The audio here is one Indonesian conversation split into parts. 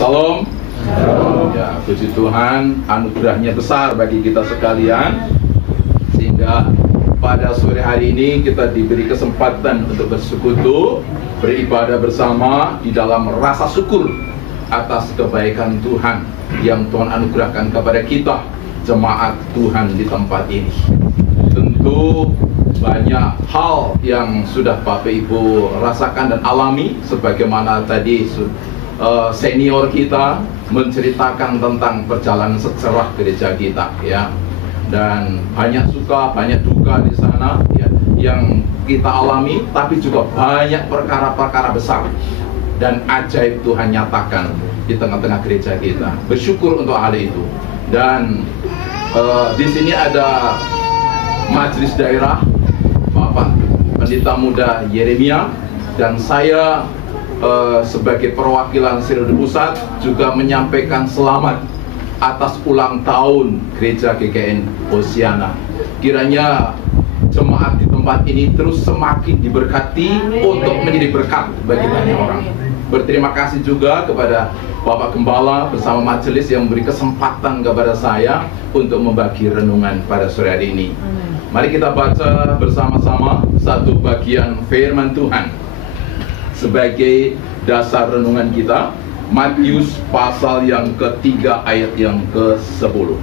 Salam. Ya, puji Tuhan, anugerahnya besar bagi kita sekalian, sehingga pada sore hari ini kita diberi kesempatan untuk bersekutu, beribadah bersama di dalam rasa syukur atas kebaikan Tuhan yang Tuhan anugerahkan kepada kita, jemaat Tuhan di tempat ini. Tentu banyak hal yang sudah Bapak Ibu rasakan dan alami, sebagaimana tadi senior kita menceritakan tentang perjalanan sejarah gereja kita, ya. Dan banyak suka, banyak duka di sana, ya, yang kita alami, tapi juga banyak perkara-perkara besar dan ajaib Tuhan nyatakan di tengah-tengah gereja kita. Bersyukur untuk hal itu. Dan di sini ada majelis daerah, Bapak Pendeta Muda Yeremia, dan saya sebagai perwakilan Sinode Pusat juga menyampaikan selamat atas ulang tahun Gereja GKN Hosiana. Kiranya jemaat di tempat ini terus semakin diberkati untuk menjadi berkat bagi banyak orang. Berterima kasih juga kepada Bapak Gembala bersama majelis yang memberi kesempatan kepada saya untuk membagi renungan pada sore hari ini. Mari kita baca bersama-sama satu bagian firman Tuhan sebagai dasar renungan kita. Matius pasal yang ketiga ayat yang ke-10.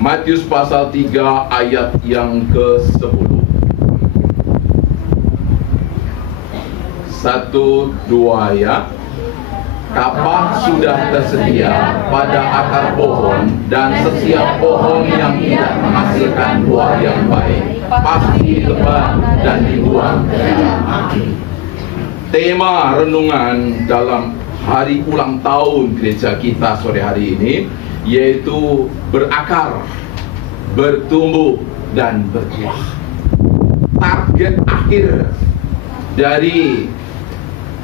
Matius pasal 3 ayat yang ke-10. 1, 2 ya. Kapak sudah tersedia pada akar pohon, dan setiap pohon yang tidak menghasilkan buah yang baik pasti ditebang dan dibuang ke dalam api. Tema renungan dalam hari ulang tahun gereja kita sore hari ini yaitu berakar, bertumbuh, dan berbuah. Target akhir dari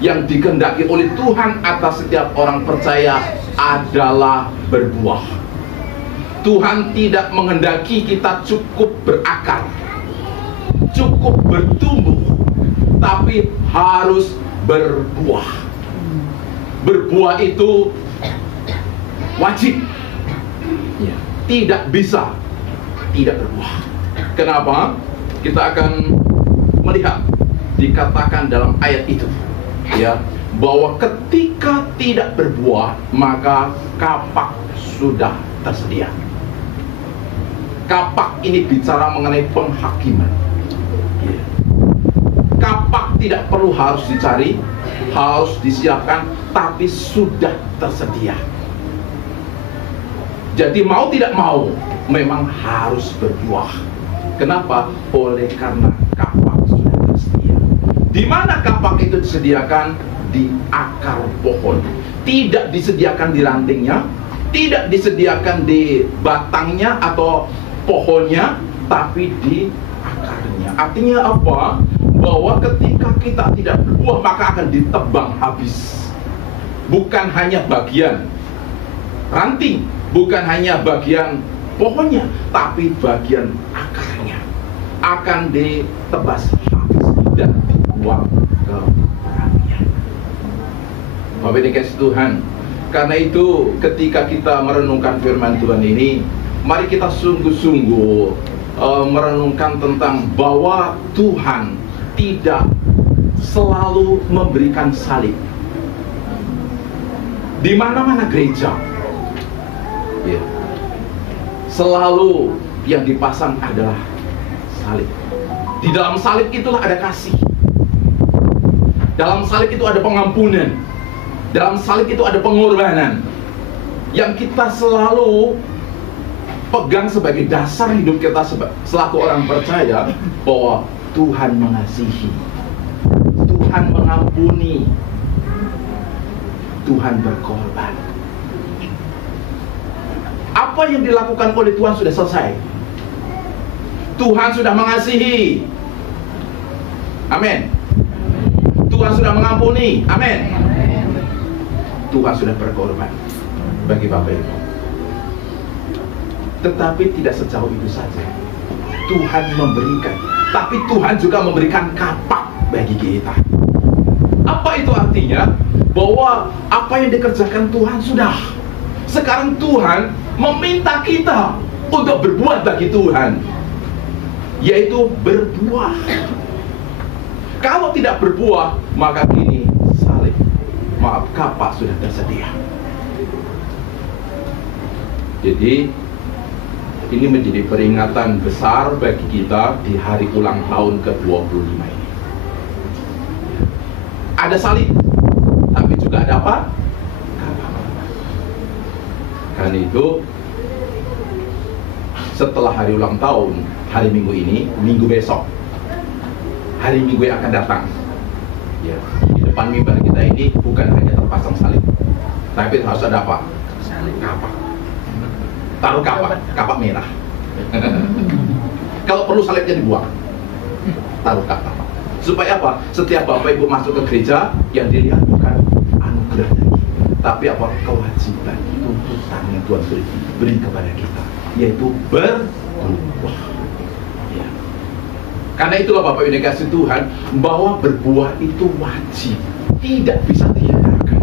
yang dikehendaki oleh Tuhan atas setiap orang percaya adalah berbuah. Tuhan tidak menghendaki kita cukup berakar, cukup bertumbuh, tapi harus berbuah. Berbuah itu wajib, tidak bisa tidak berbuah. Kenapa? Kita akan melihat dikatakan dalam ayat itu, ya, bahwa ketika tidak berbuah maka kapak sudah tersedia. Kapak ini bicara mengenai penghakiman. Kapak tidak perlu harus dicari, harus disiapkan, tapi sudah tersedia. Jadi mau tidak mau memang harus berbuah. Kenapa? Oleh karena kapak sudah tersedia. Di mana kapak itu disediakan? Di akar pohon. Tidak disediakan di rantingnya, tidak disediakan di batangnya atau pohonnya, tapi di akarnya. Artinya apa? Bahwa ketika kita tidak berbuah maka akan ditebang habis. Bukan hanya bagian ranting, bukan hanya bagian pohonnya, tapi bagian akarnya akan ditebas habis dan dibuang ke apian. Bapak dikasih Tuhan, karena itu ketika kita merenungkan firman Tuhan ini, mari kita sungguh-sungguh merenungkan tentang bahwa Tuhan tidak selalu memberikan salib. Di mana-mana gereja, ya, selalu yang dipasang adalah salib. Di dalam salib itulah ada kasih. Dalam salib itu ada pengampunan. Dalam salib itu ada pengorbanan yang kita selalu pegang sebagai dasar hidup kita selaku orang percaya, bahwa Tuhan mengasihi, Tuhan mengampuni, Tuhan berkorban. Apa yang dilakukan oleh Tuhan sudah selesai. Tuhan sudah mengasihi. Amin. Tuhan sudah mengampuni. Amin. Tuhan sudah berkorban bagi Bapak Ibu. Tetapi tidak sejauh itu saja. Tuhan memberikan, tapi Tuhan juga memberikan kapak bagi kita. Apa itu artinya? Bahwa apa yang dikerjakan Tuhan sudah. Sekarang Tuhan meminta kita untuk berbuat bagi Tuhan, yaitu berbuah. Kalau tidak berbuah, maka kini salib, maaf, kapak sudah tersedia. Jadi ini menjadi peringatan besar bagi kita di hari ulang tahun ke-25 ini. Ada salib, tapi juga ada apa? Kapak. Karena itu, setelah hari ulang tahun, hari Minggu ini, Minggu besok, hari Minggu yang akan datang, ya, di depan mimbar kita ini bukan hanya terpasang salib, tapi harus ada apa? Salib, kapak. Taruh kapak merah. Kalau perlu salibnya dibuang, taruh kapak. Supaya apa? Setiap Bapak Ibu masuk ke gereja, yang dilihat bukan anugerah lagi, tapi apa? Kewajiban, tuntutan yang Tuhan beri kepada kita, yaitu berbuah. Ya. Karena itulah Bapak Ibu dikasih Tuhan, bahwa berbuah itu wajib, tidak bisa dihindarkan.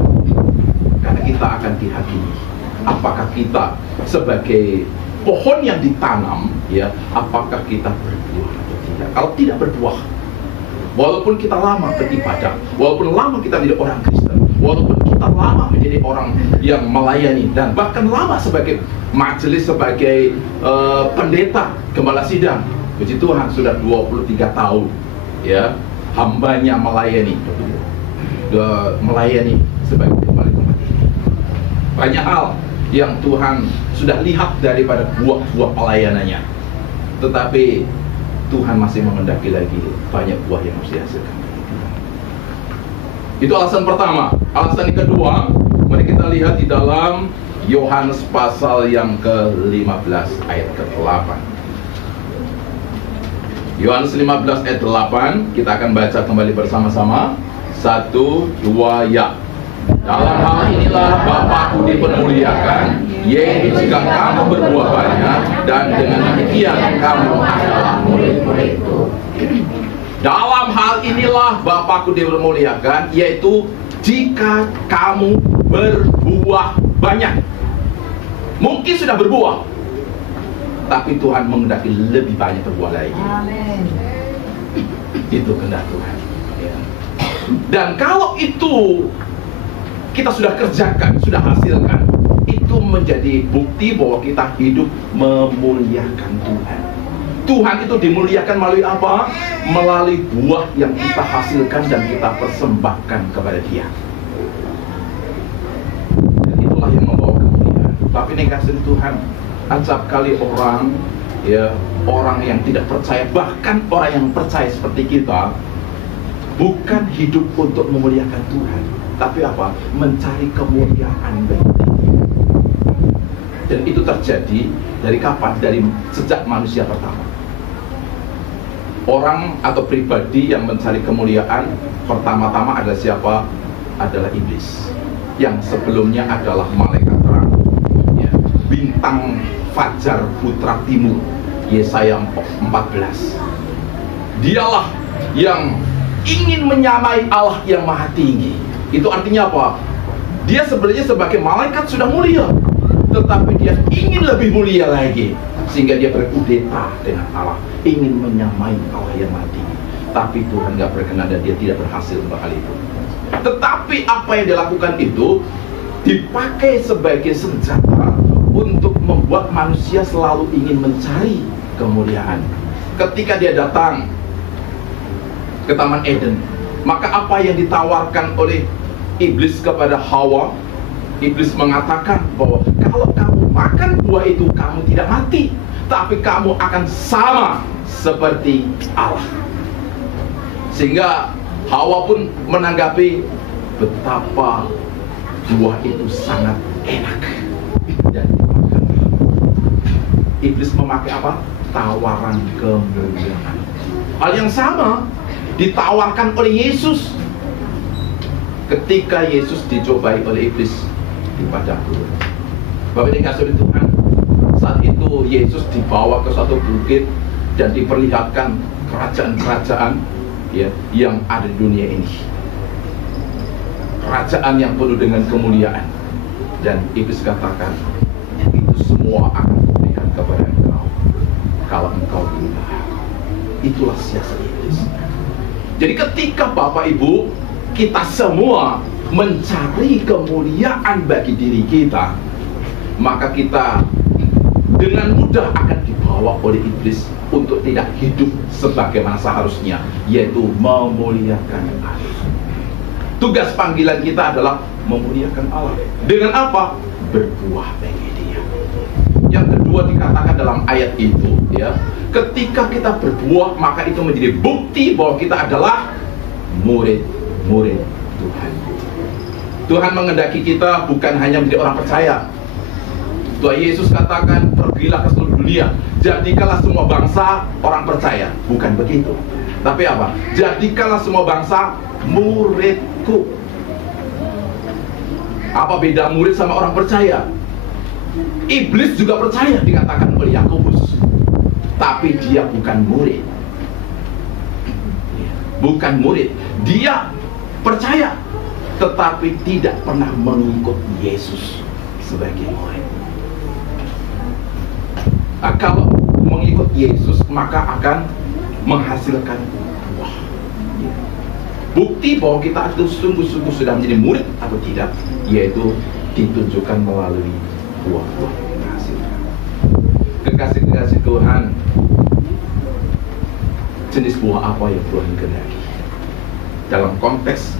Karena kita akan dihakimi. Apakah kita sebagai pohon yang ditanam, ya, apakah kita berbuah atau tidak? Kalau tidak berbuah, walaupun kita lama beribadah, walaupun lama kita menjadi orang Kristen, walaupun kita lama menjadi orang yang melayani, dan bahkan lama sebagai majelis, sebagai pendeta, gembala sidang, puji Tuhan sudah 23 tahun, ya, hambanya melayani sebagai gembala tempat ini. Banyak hal yang Tuhan sudah lihat daripada buah-buah pelayanannya, tetapi Tuhan masih menghendaki lagi banyak buah yang harus dihasilkan. Itu alasan pertama. Alasan yang kedua, mari kita lihat di dalam Yohanes pasal yang ke-15 ayat ke-8. Yohanes 15 ayat 8, kita akan baca kembali bersama-sama. 1, 2, ya. Dalam hal inilah Bapakku dipermuliakan, yaitu jika kamu berbuah banyak, dan dengan demikian kamu adalah murid-muridku. Dalam hal inilah Bapakku dipermuliakan, yaitu jika kamu berbuah banyak. Mungkin sudah berbuah, tapi Tuhan menghendaki lebih banyak berbuah lagi. Amin. Itu kehendak Tuhan. Dan kalau itu kita sudah kerjakan, sudah hasilkan, itu menjadi bukti bahwa kita hidup memuliakan Tuhan. Tuhan itu dimuliakan melalui apa? Melalui buah yang kita hasilkan dan kita persembahkan kepada Dia. Dan itulah yang membawa kemuliaan. Tapi ini kasih Tuhan, acap kali orang, ya, orang yang tidak percaya, bahkan orang yang percaya seperti kita, bukan hidup untuk memuliakan Tuhan, tapi apa? Mencari kemuliaan bagi Dia. Dan itu terjadi dari kapan? Dari sejak manusia pertama. Orang atau pribadi yang mencari kemuliaan pertama-tama adalah siapa? Adalah iblis, yang sebelumnya adalah malaikat terang, ya, bintang fajar putra timur, Yesaya 14. Dialah yang ingin menyamai Allah yang maha tinggi. Itu artinya apa? Dia sebenarnya sebagai malaikat sudah mulia, tetapi dia ingin lebih mulia lagi, sehingga dia berkudeta dengan Allah, ingin menyamai Allah yang maha tinggi. Tapi Tuhan gak berkenan dan dia tidak berhasil untuk hal itu. Tetapi apa yang dilakukan itu dipakai sebagai senjata untuk membuat manusia selalu ingin mencari kemuliaan. Ketika dia datang ke Taman Eden, maka apa yang ditawarkan oleh iblis kepada Hawa? Iblis mengatakan bahwa kalau kamu makan buah itu, kamu tidak mati, tapi kamu akan sama seperti Allah. Sehingga Hawa pun menanggapi betapa buah itu sangat enak dan dimakan. Iblis memakai apa? Tawaran kemuliaan. Hal yang sama ditawarkan oleh Yesus ketika Yesus dicobai oleh iblis di padang gurun. Bapak ini kasih Tuhan, saat itu Yesus dibawa ke suatu bukit dan diperlihatkan kerajaan-kerajaan, ya, yang ada di dunia ini. kerajaan yang penuh dengan kemuliaan. Dan iblis katakan, itu semua akan kuberikan kepada engkau kalau engkau berubah. Itulah siasat iblis. Jadi ketika Bapak Ibu, kita semua mencari kemuliaan bagi diri kita, maka kita dengan mudah akan dibawa oleh iblis untuk tidak hidup sebagaimana seharusnya, yaitu memuliakan Allah. Tugas panggilan kita adalah memuliakan Allah. Dengan apa? Berbuah bagi Dia. Yang kedua dikatakan dalam ayat itu, ya, ketika kita berbuah, maka itu menjadi bukti bahwa kita adalah murid-murid Tuhan. Tuhan menghendaki kita bukan hanya menjadi orang percaya. Tuhan Yesus katakan, pergilah ke seluruh dunia, jadikanlah semua bangsa orang percaya. Bukan begitu, tapi apa? Jadikanlah semua bangsa muridku. Apa beda murid sama orang percaya? Iblis juga percaya, dikatakan oleh Yakobus, tapi dia bukan murid. Bukan murid. Dia percaya, tetapi tidak pernah mengikut Yesus sebagai murid. Kalau mengikut Yesus, maka akan menghasilkan buah. Bukti bahwa kita itu sungguh-sungguh sudah menjadi murid atau tidak, yaitu ditunjukkan melalui buah-buah yang dihasilkan. Kekasih-kekasih Tuhan, jenis buah apa yang Tuhan kehendaki? Dalam konteks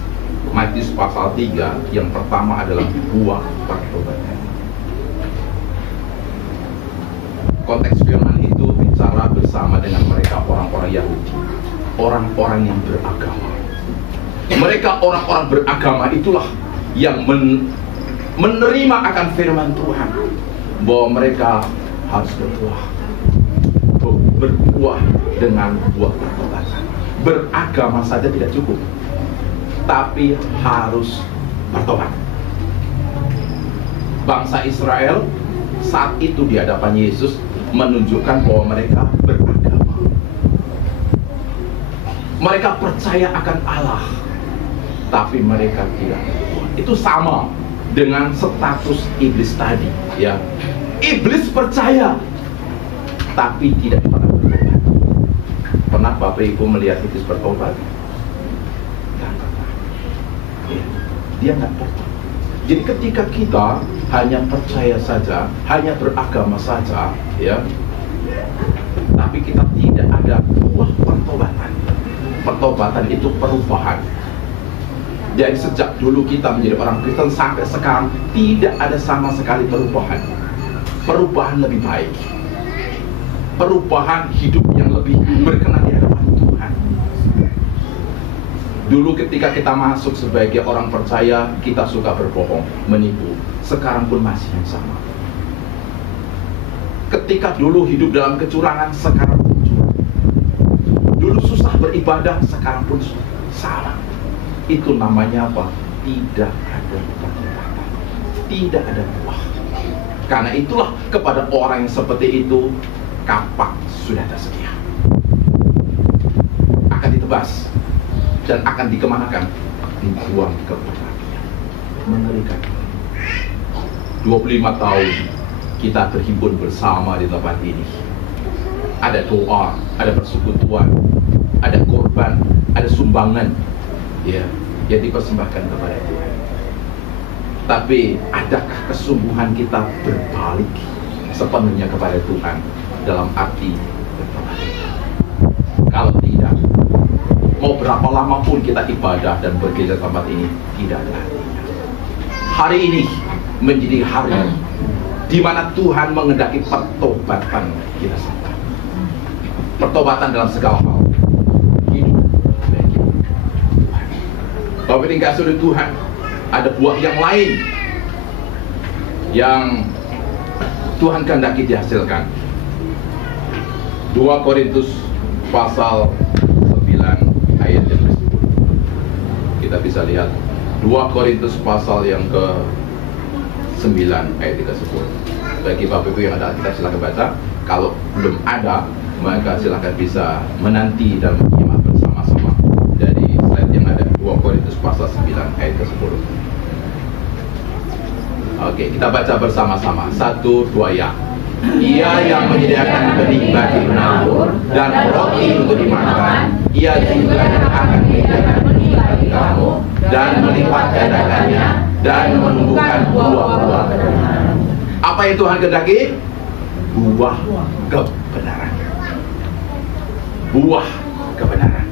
Matius pasal 3, yang pertama adalah buah pertobatan. Konteks firman itu bicara bersama dengan mereka orang-orang Yahudi, orang-orang yang beragama. Mereka orang-orang beragama itulah yang menerima akan firman Tuhan, bahwa mereka harus berbuah dengan buah pertobatan. Beragama saja tidak cukup, tapi harus bertobat. Bangsa Israel saat itu di hadapan Yesus menunjukkan bahwa mereka beragama. Mereka percaya akan Allah, tapi mereka tidak berbuah. Itu sama dengan status iblis tadi, ya. Iblis percaya, tapi tidak pernah bertobat. Pernah Bapak Ibu melihat iblis bertobat? Tidak pernah. Ya, dia nggak bertobat. Jadi ketika kita hanya percaya saja, hanya beragama saja, ya, tapi kita tidak ada buah pertobatan. Pertobatan itu perubahan. Jadi sejak dulu kita menjadi orang Kristen sampai sekarang tidak ada sama sekali perubahan. Perubahan lebih baik, perubahan hidup yang lebih berkenan di hadapan Tuhan. Dulu ketika kita masuk sebagai orang percaya, kita suka berbohong, menipu. Sekarang pun masih yang sama. Ketika dulu hidup dalam kecurangan, sekarang pun curang. Dulu susah beribadah, sekarang pun salah. Itu namanya apa? Tidak ada pertobatan, tidak ada buah. Karena itulah kepada orang yang seperti itu, kapak sudah tersedia, akan ditebas dan akan dikemanakan? Dibuang ke pengabdian. Mengerikan. 25 tahun kita berhimpun bersama di tempat ini. Ada doa, ada persekutuan, ada korban, ada sumbangan, ya, yang dipersembahkan kepada Tuhan. Tapi adakah kesungguhan kita berbalik sepenuhnya kepada Tuhan dalam arti bertobat? Kalau tidak, mau berapa lama pun kita ibadah dan bergereja tempat ini, tidak ada artinya. Hari ini menjadi hari di mana Tuhan menghendaki pertobatan kita semua. Pertobatan dalam segala hal. Hidup bagi Tuhan. Bapak ini kasih oleh Tuhan, ada buah yang lain yang Tuhan kehendaki dihasilkan. 2 Korintus pasal 9 ayat yang ke-10. Kita bisa lihat 2 Korintus pasal yang ke-9 ayat yang ke-10. Bagi Bapak Ibu yang ada Alkitab silakan baca. Kalau belum ada, maka silakan bisa menanti dan menyimak bersama-sama dari slide yang ada. 2 Korintus pasal 9 ayat ke-10. Oke, kita baca bersama-sama. 1, 2 ya. Ia yang menyediakan benih bagi penabur dan roti untuk dimakan. Ia juga yang akan menyediakan benih bagi kamu dan melipat gandakannya dan menumbuhkan buah-buah kebenaran. Apa yang Tuhan kehendaki? Buah kebenaran. Buah kebenaran.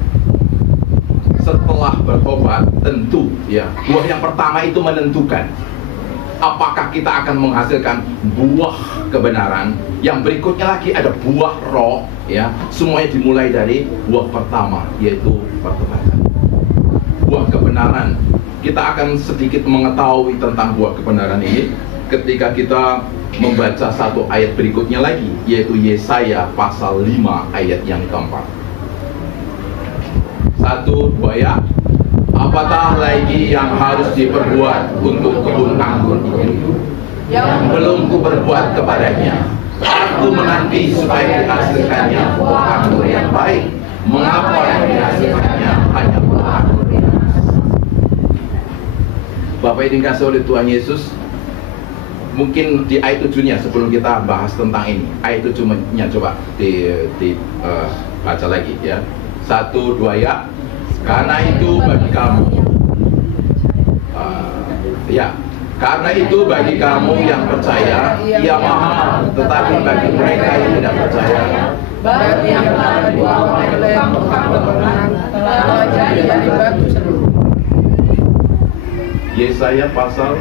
Setelah bertobat, tentu ya, buah yang pertama itu menentukan apakah kita akan menghasilkan buah kebenaran. Yang berikutnya lagi ada buah roh, ya. Semuanya dimulai dari buah pertama, yaitu pertobatan. Buah kebenaran. Kita akan sedikit mengetahui tentang buah kebenaran ini ketika kita membaca satu ayat berikutnya lagi, yaitu Yesaya pasal 5 ayat yang keempat. 1, 2 ya. Apatah lagi yang harus diperbuat untuk kebun anggur itu yang belum kuperbuat kepadanya? Aku menanti supaya dihasilkannya buah anggur yang baik. Mengapa yang dihasilkannya hanya buah anggur yang keras? Bapak ini dikasih oleh Tuhan Yesus. Mungkin di ayat 7-nya sebelum kita bahas tentang ini, ayat 7-nya coba baca lagi ya. 1, 2 ya. Karena itu bagi kamu karena itu bagi kamu yang percaya ia mahal, tetapi bagi mereka yang tidak percaya, batu yang telah dibuang oleh tukang bangunan telah jadi batu seluruh. Yesaya pasal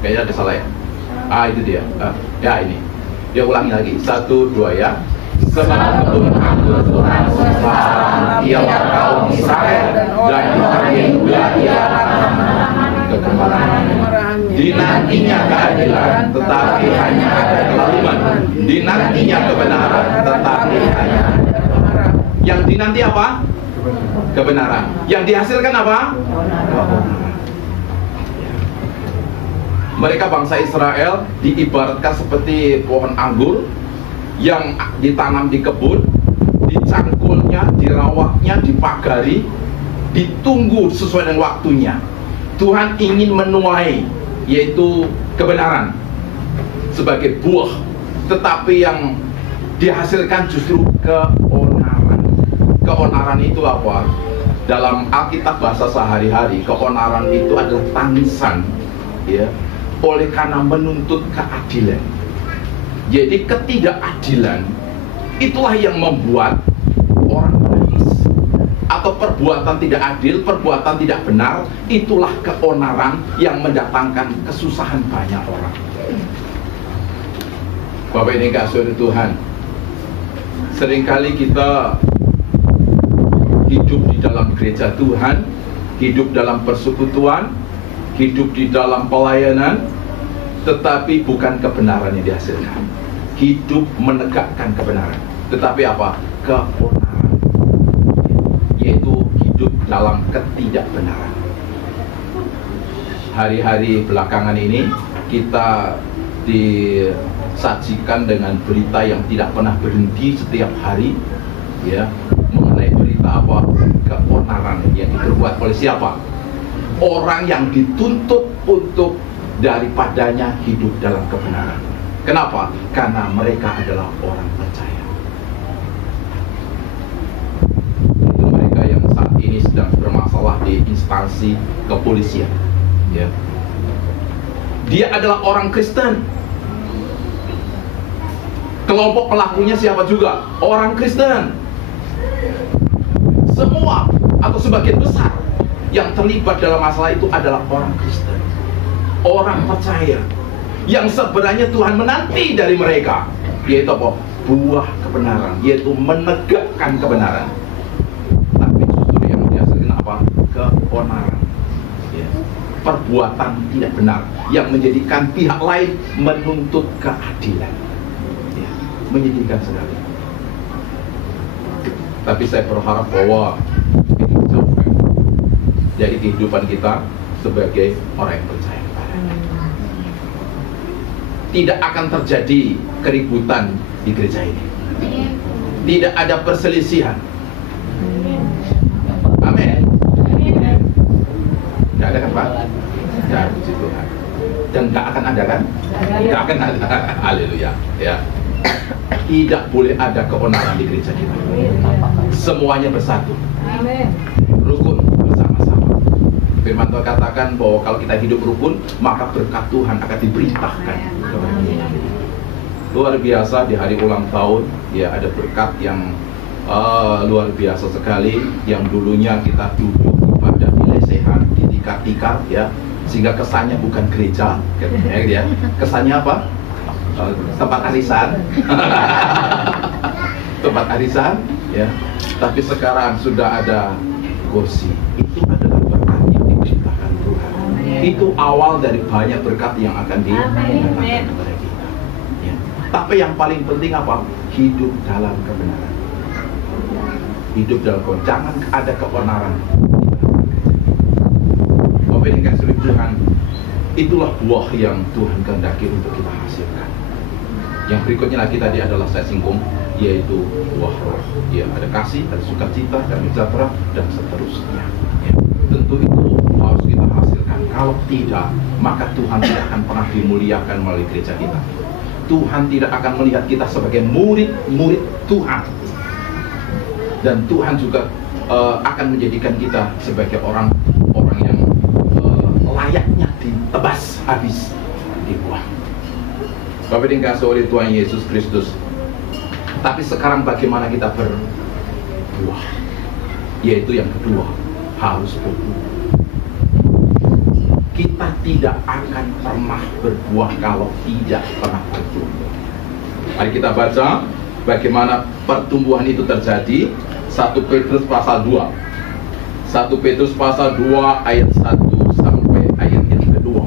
kayaknya ada salah ya. Itu dia. Ya ini. Dia ulangi lagi. 1, 2 ya. Sebab kebun anggur Tuhan semesta ialah kaum Israel, dan dipanggil juga ia kegembiraan. Dinantinya keadilan, tetapi hanya ada kezaliman. Dinantinya kebenaran, tetapi hanya ada kebenaran. Yang dinanti apa? Kebenaran. Yang dihasilkan apa? Kebenaran. Mereka bangsa Israel diibaratkan seperti pohon anggur yang ditanam di kebun, dicangkulnya, dirawatnya, dipagari, ditunggu sesuai dengan waktunya. Tuhan ingin menuai, yaitu kebenaran sebagai buah, tetapi yang dihasilkan justru keonaran. Keonaran itu apa? Dalam Alkitab bahasa sehari-hari, keonaran itu adalah tangisan, ya, oleh karena menuntut keadilan. Jadi ketidakadilan itulah yang membuat orang menangis. Atau perbuatan tidak adil, perbuatan tidak benar, itulah keonaran yang mendatangkan kesusahan banyak orang. Bapak ini kasih Tuhan, seringkali kita hidup di dalam gereja Tuhan, hidup dalam persekutuan, hidup di dalam pelayanan, tetapi bukan kebenaran yang dihasilkan. Hidup menegakkan kebenaran, tetapi apa? Keonaran, yaitu hidup dalam ketidakbenaran. Hari-hari belakangan ini kita disajikan dengan berita yang tidak pernah berhenti setiap hari, ya, mengenai berita apa? Keonaran yang diperbuat oleh siapa? Orang yang dituntut untuk daripadanya hidup dalam kebenaran. Kenapa? Karena mereka adalah orang percaya. Itu mereka yang saat ini sedang bermasalah di instansi kepolisian, ya. Dia adalah orang Kristen. Kelompok pelakunya siapa juga? Orang Kristen. Semua atau sebagian besar yang terlibat dalam masalah itu adalah orang Kristen, orang percaya, yang sebenarnya Tuhan menanti dari mereka, yaitu apa? Buah kebenaran, yaitu menegakkan kebenaran. Tapi justru yang dihasilkan apa? Keonaran, ya. Perbuatan tidak benar yang menjadikan pihak lain menuntut keadilan, ya. Menyedihkan sekali. Tapi saya berharap bahwa ini jauh dari kehidupan kita sebagai orang yang percaya. Tidak akan terjadi keributan di gereja ini. Tidak ada perselisihan. Amin. apa? Ya, puji Tuhan. Dan nggak akan ada kan? Nggak akan ada. Haleluya. Ya. Tidak boleh ada keonaran di gereja kita. Semuanya bersatu. Rukun bersama-sama. Firman Tuhan katakan bahwa kalau kita hidup rukun, maka berkat Tuhan akan diberitakan kepada kita. Luar biasa di hari ulang tahun, ya ada berkat yang luar biasa sekali. Yang dulunya kita duduk pada nilai sehat di tikar-tikar, ya, sehingga kesannya bukan gereja, ya, kesannya apa? Tempat arisan. Tempat arisan, ya. Tapi sekarang sudah ada kursi. Itu adalah berkat yang diciptakan Tuhan. Itu awal dari banyak berkat yang akan diberikan kepada kita, ya. Tapi yang paling penting apa? Hidup dalam kebenaran. Hidup dalam kebenaran. Jangan ada keonaran. Bapak ini kasih Tuhan, itulah buah yang Tuhan kehendaki untuk kita hasilkan. Yang berikutnya lagi tadi adalah saya singgung, yaitu buah roh. Ya, ada kasih, ada sukacita, dan sejahtera, dan seterusnya. Ya, tentu itu harus kita hasilkan. Kalau tidak, maka Tuhan tidak akan pernah dimuliakan melalui gereja kita. Tuhan tidak akan melihat kita sebagai murid-murid Tuhan. Dan Tuhan juga akan menjadikan kita sebagai orang yang layaknya ditebas habis, dibuang. Bapak dikasih oleh Tuhan Yesus Kristus. Tapi sekarang bagaimana kita berbuah? Yaitu yang kedua, harus berbuah. Kita tidak akan pernah berbuah kalau tidak pernah bertumbuh. Mari kita baca bagaimana pertumbuhan itu terjadi. 1 Petrus pasal 2. 1 Petrus pasal 2 ayat 1 sampai ayat yang kedua.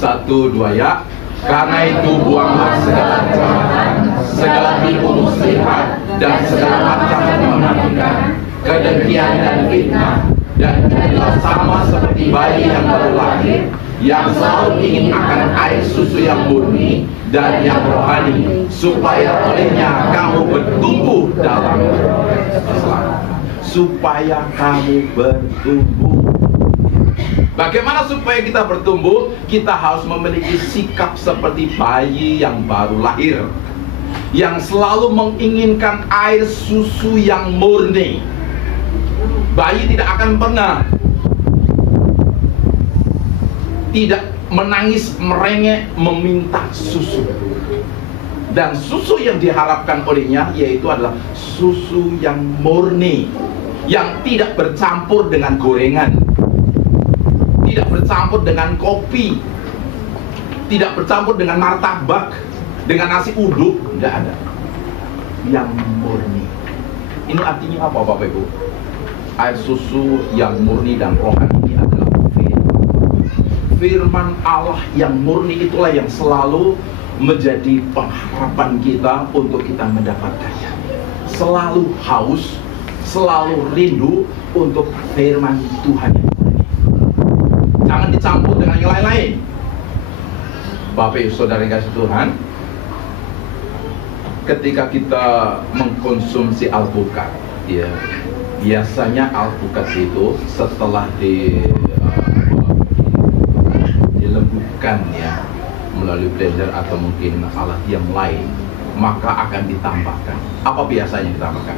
1-2 ya. Karena itu buanglah segala kejahatan, segala tipu muslihat, dan segala macam memabukkan, kedengkian dan fitnah, dan jadilah sama seperti bayi yang baru lahir, yang selalu ingin akan air susu yang murni dan yang rohani, supaya olehnya kamu bertumbuh dalam keselamatan. Supaya kamu bertumbuh. Bagaimana supaya kita bertumbuh? Kita harus memiliki sikap seperti bayi yang baru lahir, yang selalu menginginkan air susu yang murni. Bayi tidak akan pernah tidak menangis, merengek, meminta susu. Dan susu yang diharapkan olehnya yaitu adalah susu yang murni, yang tidak bercampur dengan gorengan, tidak bercampur dengan kopi, tidak bercampur dengan martabak, dengan nasi uduk, tidak ada. Yang murni. Ini artinya apa, Bapak Ibu? Air susu yang murni dan rohani ini adalah firman Allah yang murni. Itulah yang selalu menjadi pengharapan kita untuk kita mendapatkannya. Selalu haus, selalu rindu untuk firman Tuhan yang murni. Jangan dicampur dengan yang lain-lain. Bapak Ibu Saudara yang kasih Tuhan, ketika kita mengkonsumsi alpukat, ya, biasanya alpukat itu setelah dilembutkan, ya, melalui blender atau mungkin alat yang lain, maka akan ditambahkan. Apa biasanya ditambahkan?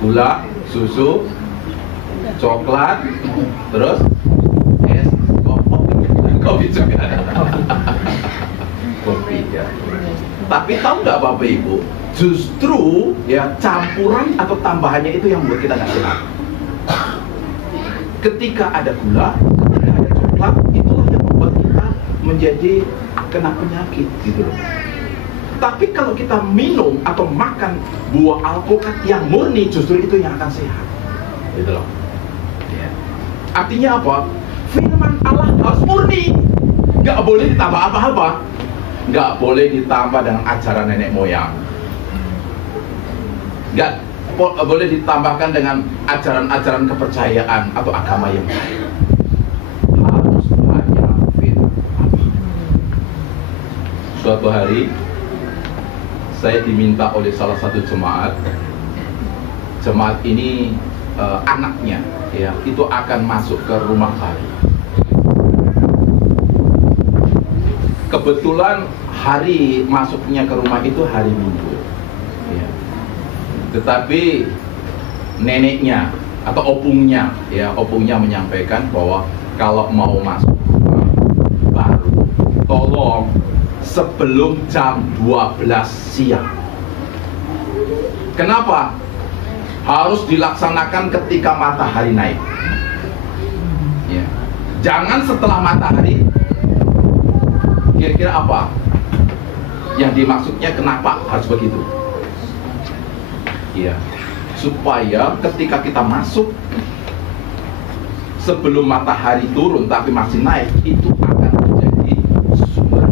Gula, susu, coklat, terus es, kopi juga. Kopi, ya. Tapi tahu nggak Bapak Ibu, justru ya campuran atau tambahannya itu yang membuat kita nggak sehat. Ketika ada gula, ketika ada coklat, itulah yang membuat kita menjadi kena penyakit, gitu loh. Tapi kalau kita minum atau makan buah alpukat yang murni, justru itu yang akan sehat, gitu loh. Ya. Artinya apa? Firman Allah harus murni, nggak boleh ditambah apa-apa. Nggak boleh ditambah dengan ajaran nenek moyang, nggak boleh ditambahkan dengan ajaran-ajaran kepercayaan atau agama yang lain. Harus hanya firman Allah. Suatu hari saya diminta oleh salah satu jemaat ini anaknya, ya, itu akan masuk ke rumah hari. Kebetulan hari masuknya ke rumah itu hari Minggu, ya. Tetapi neneknya atau opungnya, ya, opungnya menyampaikan bahwa kalau mau masuk rumah baru, tolong sebelum jam 12 siang. Kenapa? Harus dilaksanakan ketika matahari naik, ya. Jangan setelah matahari. Kira-kira apa yang dimaksudnya, kenapa harus begitu? Ya, supaya ketika kita masuk sebelum matahari turun tapi masih naik, itu akan menjadi sumber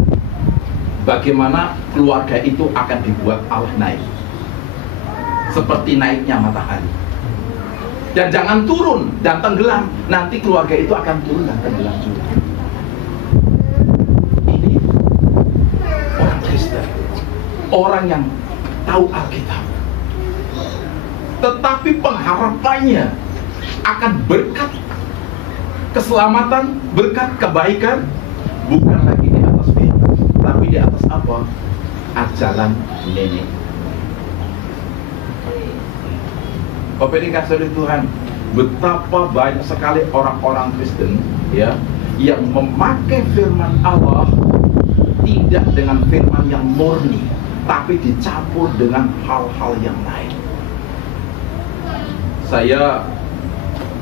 bagaimana keluarga itu akan dibuat Allah naik seperti naiknya matahari. Dan jangan turun dan tenggelam, nanti keluarga itu akan turun dan tenggelam juga. Orang yang tahu Alkitab, tetapi pengharapannya akan berkat keselamatan, berkat kebaikan, bukan lagi di atas firman, tapi di atas apa? Ajaran nenek. Bapak ini kasih Tuhan, betapa banyak sekali orang-orang Kristen, ya, yang memakai firman Allah tidak dengan firman yang murni, tapi dicampur dengan hal-hal yang lain. Saya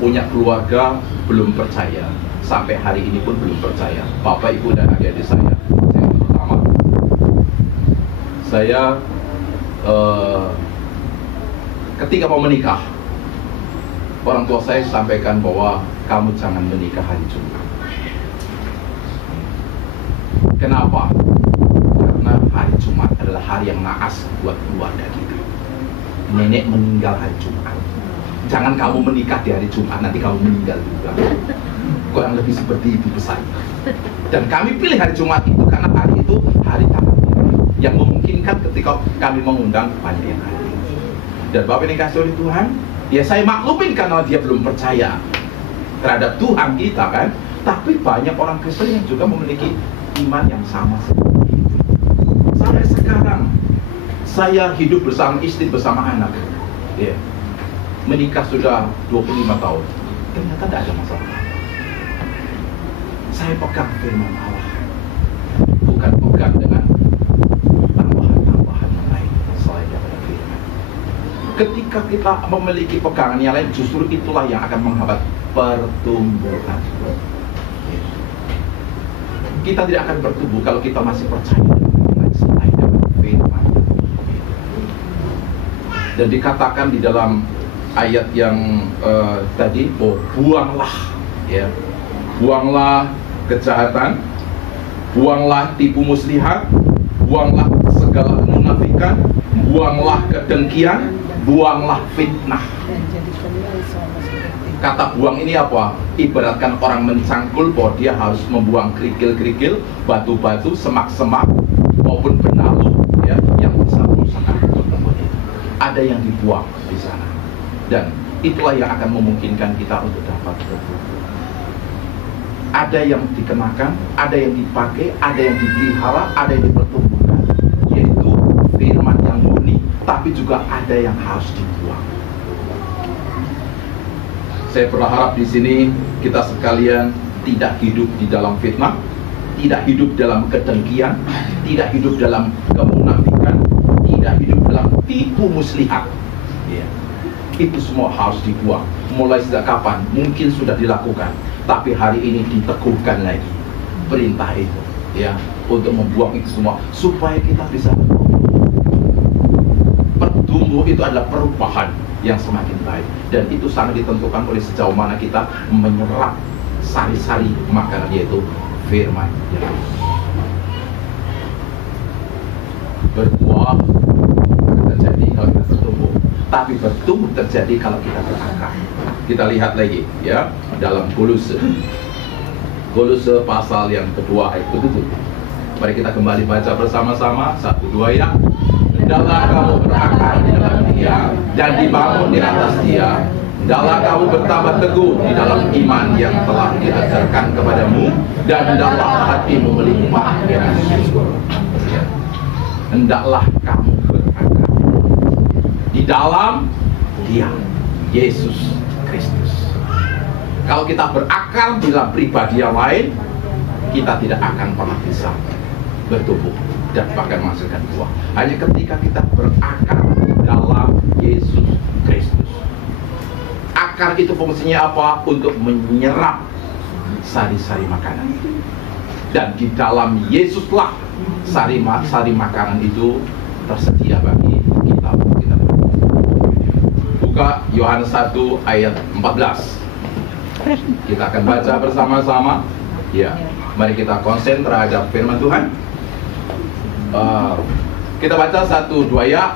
punya keluarga belum percaya, sampai hari ini pun belum percaya. Bapak, ibu, dan adik-adik saya pertama, saya ketika mau menikah, orang tua saya sampaikan bahwa kamu jangan menikah hari Jumat. Kenapa? Karena hari Jumat adalah hari yang naas buat keluarga kita. Nenek meninggal hari Jumat. Jangan kamu menikah di hari Jumat, nanti kamu meninggal juga. Kurang lebih seperti itu pesannya. Dan kami pilih hari Jumat itu karena hari itu hari tangan yang memungkinkan ketika kami mengundang banyak yang hadir. Dan Bapak ini kasih oleh Tuhan, ya saya maklumin karena dia belum percaya terhadap Tuhan kita, kan. Tapi banyak orang Kristen yang juga memiliki iman yang sama seperti itu. Sampai sekarang saya hidup bersama istri, bersama anak, ya. Menikah sudah 25 tahun, ternyata tidak ada masalah. Saya pegang firman Allah, bukan pegang dengan tambahan-tambahan yang lain selain daripada firman. Ketika kita memiliki pegangan yang lain, justru itulah yang akan menghambat pertumbuhan. Kita tidak akan bertumbuh kalau kita masih percaya dengan selain dari firman. Dan dikatakan di dalam ayat yang tadi, oh, buanglah, ya, buanglah kejahatan, buanglah tipu muslihat, buanglah segala kemunafikan, buanglah kedengkian, buanglah fitnah. Kata buang ini apa? Ibaratkan orang mencangkul bahwa dia harus membuang kerikil-kerikil, batu-batu, semak-semak, maupun benalu, ya, yang bisa merusak pertemuan itu. Ada yang dibuang di sana. Dan itulah yang akan memungkinkan kita untuk dapat bertumbuh. Ada yang dikenakan, ada yang dipakai, ada yang dipelihara, ada yang dipertumbuhkan, yaitu firman yang murni, tapi juga ada yang harus dibuang. Saya berharap di sini kita sekalian tidak hidup di dalam fitnah, tidak hidup dalam kedengkian, tidak hidup dalam kemunafikan, tidak hidup dalam tipu muslihat. Ya. Itu semua harus dibuang. Mulai sejak kapan? Mungkin sudah dilakukan, tapi hari ini diteguhkan lagi perintah itu, ya, untuk membuang itu semua supaya kita bisa bertumbuh. Itu adalah perubahan yang semakin baik, dan itu sangat ditentukan oleh sejauh mana kita menyerap sari-sari makanan, yaitu firman yang berbuah akan terjadi kalau kita bertumbuh, tapi bertumbuh terjadi kalau kita berakar. Kita lihat lagi, ya, dalam Kolose pasal yang kedua ayat 7. Mari kita kembali baca bersama-sama, 1, 2, ya. Hendaklah kamu berakar di dalam Dia dan dibangun di atas Dia, Hendaklah kamu bertambah teguh di dalam iman yang telah diajarkan kepadamu, dan hendaklah hatimu melimpah dengan syukur. Hendaklah kamu berakar di dalam Dia, Yesus Kristus. Kalau kita berakar di dalam pribadi yang lain, kita tidak akan pernah bisa bertumbuh dan bahkan menghasilkan buah. Hanya ketika kita berakar dalam Yesus Kristus. Akar itu fungsinya apa? Untuk menyerap sari-sari makanan. Dan di dalam Yesuslah sari makanan itu tersedia bagi kita. Buka Yohanes 1 ayat 14. Kita akan baca bersama-sama. Ya, mari kita konsen terhadap firman Tuhan. Kita baca 1-2 ya.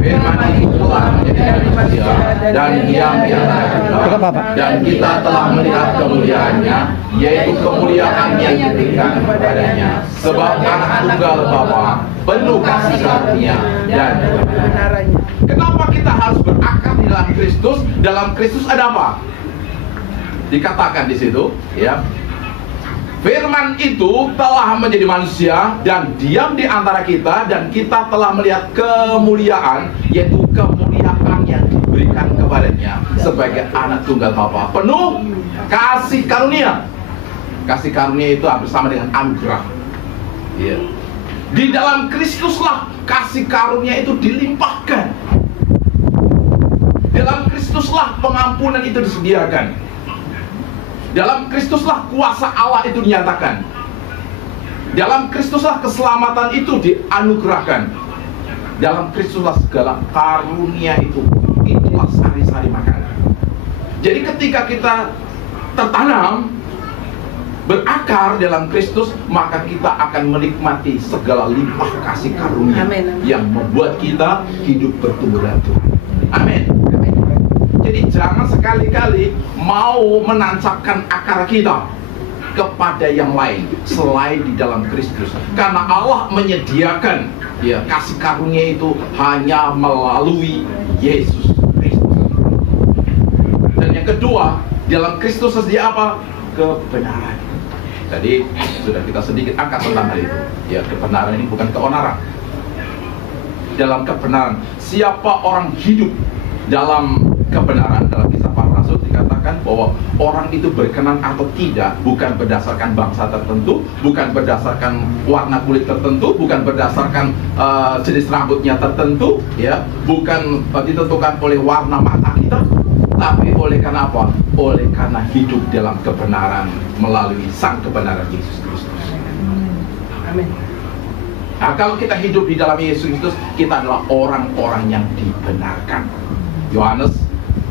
Firman itu telah menjadi manusia dan diam di antara kita, dan kita telah melihat kemuliaannya, yaitu kemuliaan yang diberikan kepadanya, sebab anak tunggal Bapa, penuh kasih karunia dan kebenarannya. Kenapa kita harus berakar di dalam Kristus? Dalam Kristus ada apa? Dikatakan di situ, ya. Firman itu telah menjadi manusia dan diam di antara kita, dan kita telah melihat kemuliaan, yaitu kemuliaan yang diberikan kepadanya sebagai anak tunggal Bapa, penuh kasih karunia. Kasih karunia itu hampir sama dengan anugerah. Ya. Di dalam Kristuslah kasih karunia itu dilimpahkan. Dalam Kristuslah pengampunan itu disediakan. Dalam Kristuslah kuasa Allah itu dinyatakan. Dalam Kristuslah keselamatan itu dianugerahkan. Dalam Kristuslah segala karunia itu, itulah sari-sari makanan. Jadi ketika kita tertanam, berakar dalam Kristus, maka kita akan menikmati segala limpah kasih karunia. Amen. Yang membuat kita hidup bertumbuh dalam Tuhan. Amin. Jadi jangan sekali-kali mau menancapkan akar kita kepada yang lain selain di dalam Kristus. Karena Allah menyediakan, ya, kasih karunia itu hanya melalui Yesus Kristus. Dan yang kedua, dalam Kristus sedia apa? Kebenaran. Jadi sudah kita sedikit angkat tentang hal itu. Ya, kebenaran ini bukan keonaran. Dalam kebenaran, siapa orang hidup dalam kebenaran? Dalam Kisah Para Rasul dikatakan bahwa orang itu berkenan atau tidak bukan berdasarkan bangsa tertentu, bukan berdasarkan warna kulit tertentu, bukan berdasarkan jenis rambutnya tertentu, ya, bukan ditentukan oleh warna mata kita, tapi oleh karena apa? Oleh karena hidup dalam kebenaran melalui Sang kebenaran Yesus Kristus. Amin. Nah, kalau kita hidup di dalam Yesus Kristus, kita adalah orang-orang yang dibenarkan. Yohanes,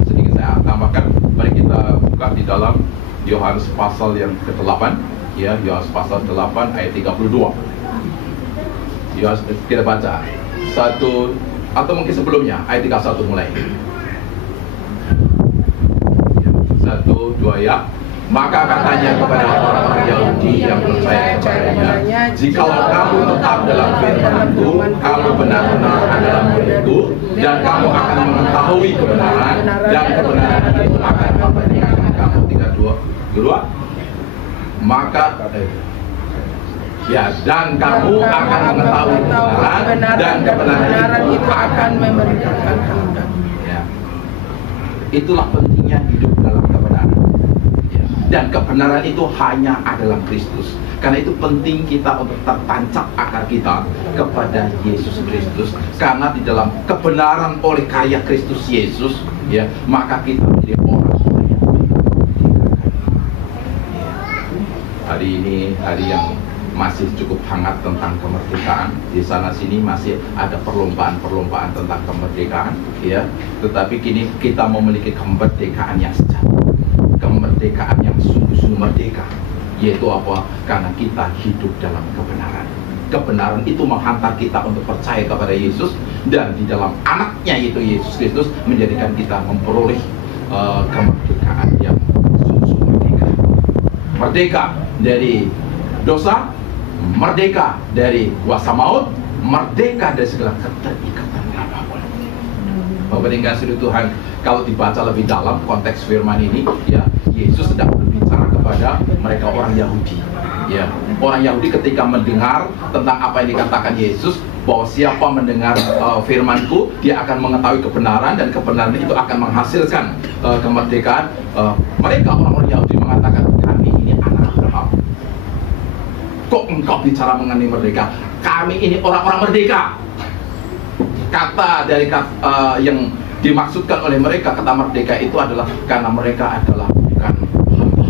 sedikit saya tambahkan, mari kita buka di dalam Yohanes pasal yang ke-8, ya, Yohanes pasal 8 ayat 32. Yohanes, kita baca satu, atau mungkin sebelumnya ayat 31 mulai. 1, 2 ya. Maka katanya kepada orang-orang Yahudi yang percaya kepadanya, jikalau kamu tetap dalam firman-Ku, kamu benar-benar adalah murid-Ku, dan kamu akan mengetahui kebenaran, dan kebenaran itu akan memerdekakan kamu. 3, 2, maka ya, dan kamu akan mengetahui kebenaran, dan kebenaran itu akan memerdekakan kamu. Ya. Itulah pentingnya hidup dalam kebenaran. Dan kebenaran itu hanya adalah Kristus. Karena itu penting kita untuk tertancap akar kita kepada Yesus Kristus. Karena di dalam kebenaran oleh karya Kristus Yesus, ya, maka kita menjadi orang-orang yang hari ini hari yang masih cukup hangat tentang kemerdekaan. Di sana sini masih ada perlombaan-perlombaan tentang kemerdekaan, ya. Tetapi kini kita memiliki kemerdekaan yang sejati. Kemerdekaan yang sungguh-sungguh merdeka, yaitu apa? Karena kita hidup dalam kebenaran. Kebenaran itu menghantar kita untuk percaya kepada Yesus, dan di dalam anaknya yaitu Yesus Kristus menjadikan kita memperoleh kemerdekaan yang sungguh-sungguh merdeka. Merdeka dari dosa, merdeka dari kuasa maut, merdeka dari segala keterikatan apapun. Bapak dan kasih Tuhan, kalau dibaca lebih dalam konteks firman ini, ya, Yesus sedang berbicara kepada mereka orang Yahudi. Ya, orang Yahudi ketika mendengar tentang apa yang dikatakan Yesus, bahwa siapa mendengar firmanku, dia akan mengetahui kebenaran, dan kebenaran itu akan menghasilkan kemerdekaan. Mereka orang-orang Yahudi mengatakan, kami ini anak Abraham. Kok engkau bicara mengenai merdeka? Kami ini orang-orang merdeka. Kata dari yang dimaksudkan oleh mereka, kata merdeka itu adalah karena mereka adalah bukan hamba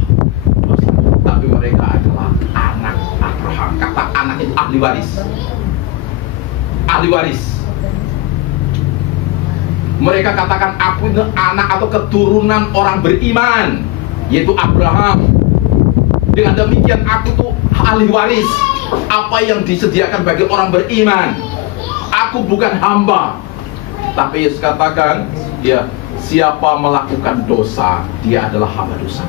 dosa, tapi mereka adalah anak Abraham. Kata anak itu ahli waris. Ahli waris. Mereka katakan, aku itu anak atau keturunan orang beriman, yaitu Abraham. Dengan demikian aku tuh ahli waris apa yang disediakan bagi orang beriman. Aku bukan hamba. Tapi Yesus katakan, ya, siapa melakukan dosa, dia adalah hamba dosa.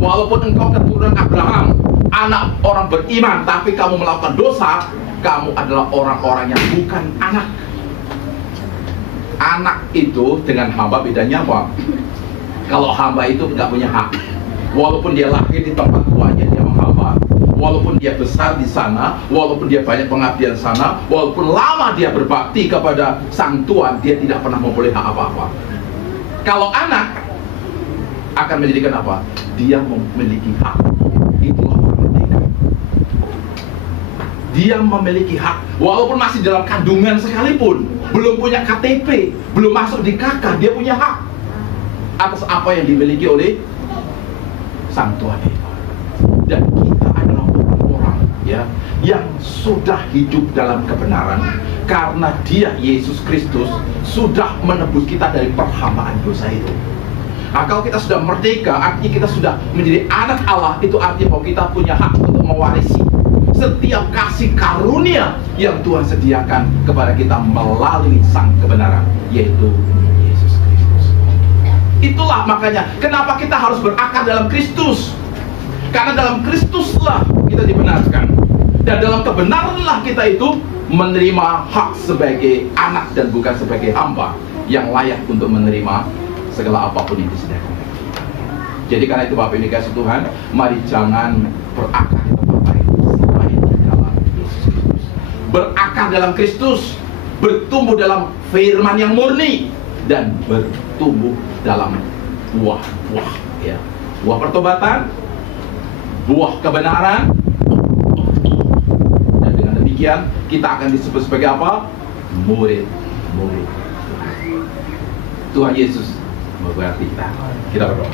Walaupun engkau keturunan Abraham, anak orang beriman, tapi kamu melakukan dosa, kamu adalah orang-orang yang bukan anak. Anak itu dengan hamba bedanya apa? Kalau hamba itu nggak punya hak. Walaupun dia lahir di tempat tuanya, dia menghamba. Walaupun dia besar di sana, walaupun dia banyak pengabdian sana, walaupun lama dia berbakti kepada sang Tuhan, dia tidak pernah memperoleh hak apa-apa. Kalau anak akan menjadikan apa? Dia memiliki hak. Itulah orang merdeka. Dia memiliki hak, walaupun masih dalam kandungan sekalipun, belum punya KTP, belum masuk di KK, dia punya hak atas apa yang dimiliki oleh sang Tuhan itu. Dan kita adalah orang-orang, ya, yang sudah hidup dalam kebenaran, karena Dia, Yesus Kristus, sudah menebus kita dari perhambaan dosa itu. Nah, kalau kita sudah merdeka, artinya kita sudah menjadi anak Allah. Itu artinya bahwa kita punya hak untuk mewarisi setiap kasih karunia yang Tuhan sediakan kepada kita melalui sang kebenaran, yaitu Yesus Kristus. Itulah makanya kenapa kita harus berakar dalam Kristus. Karena dalam Kristuslah kita dibenarkan, dan dalam kebenaranlah kita itu menerima hak sebagai anak dan bukan sebagai hamba yang layak untuk menerima segala apapun yang disediakan. Jadi karena itu Bapak ini kasih Tuhan, mari jangan berakar di tempat lain selain di dalam Yesus Kristus. Berakar dalam Kristus, bertumbuh dalam firman yang murni, dan bertumbuh dalam buah-buah, ya, buah pertobatan, buah kebenaran. Dan dengan demikian kita akan disebut sebagai apa? Murid-murid Tuhan Yesus memberkati kita. Kita berdoa.